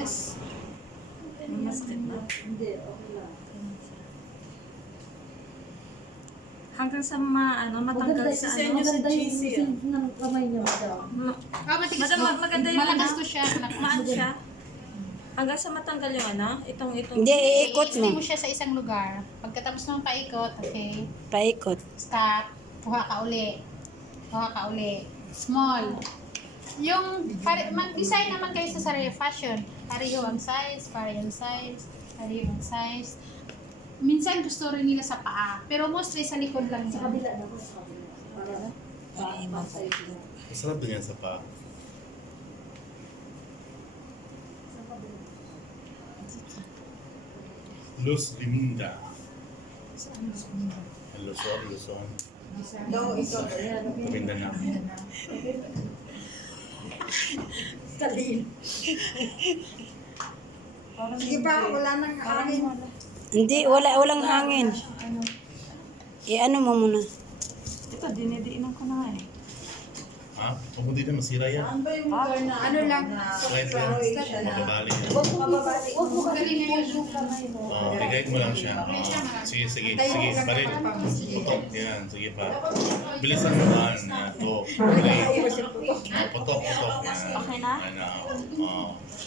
Yes. Masakit na. Hindi, okay lang. Hanggang sa matanggal sa Maganda yung ng kamay niya, madam. Matigas Madam, maganda yung malakas to siya. Maan siya. Hanggang sa matanggal yung itong. Hindi, iikot I-stay mo. mo siya sa isang lugar. Pagkatapos ng paikot, okay, Paikot. stop, kuha ka uli. Kuha ka uli. Small. Yung, mag-design naman kayo sa sarili fashion. Pareho ang size, pareho ang size, pareho ang size. Minsan gusto rin nila sa paa, pero mostly sa likod lang Sa yan. kabila na, sa kabila. Para sa'yo. Masarap din yan sa pa. Luz Liminda. Luzon. No, ito. Mindanao. Talin. Sige pa, wala nang hangin. Hindi, walang hangin. I-ano mo muna. Ito, dinidiinan ko na nga eh. Ha? Huwag mo dito masira yan. Ano ba yung lugar na Ano lang? Sweat yan. Mababali yan. Huwag mo mababati. Huwag mo Galing na yun. Bigay mo lang siya. Sige. Palit. Putok. Yan. Sige pa. Bilisan mo man. Ito. Putok. Yan. Okay na?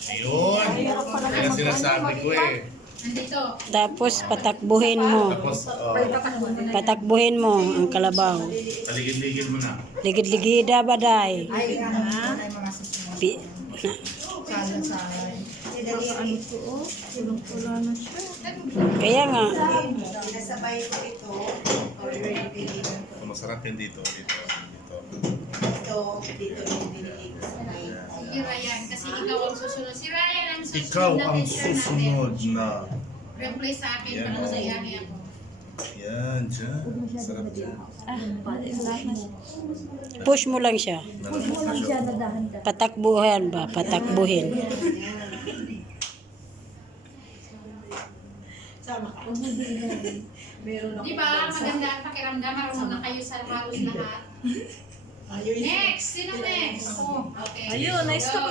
Ayun. Yan ang sinasabi ko eh. Nandito. Tapos patakbuhin mo. Tapos, Patakbuhin mo ang kalabaw. paligid-ligid mo na. Ligid-ligida baday. Ay, ay mga susunod. Salasay. Ano to oh? Tulong-tula na siya. Kaya nga, Sinasabay ko ito. Masarap yan dito. Dito yung dinilig sa may. Si Ryan, kasi ikaw ang susunod. Si Ryan ang susunod Ikaw na ang picture susunod natin. na. Replay sa akin, Yan, parang oh. sayari ako. Yan, dyan. Sarap dyan. Balik na siya. push mo lang siya. Patakbuhan ba? Patakbuhin. Sama ka. Meron ako. Di ba, maganda ang pakiramdam, marunong na kayo sa halos lahat. Ayun. Next! Sino next? Okay. Ayun, na-stop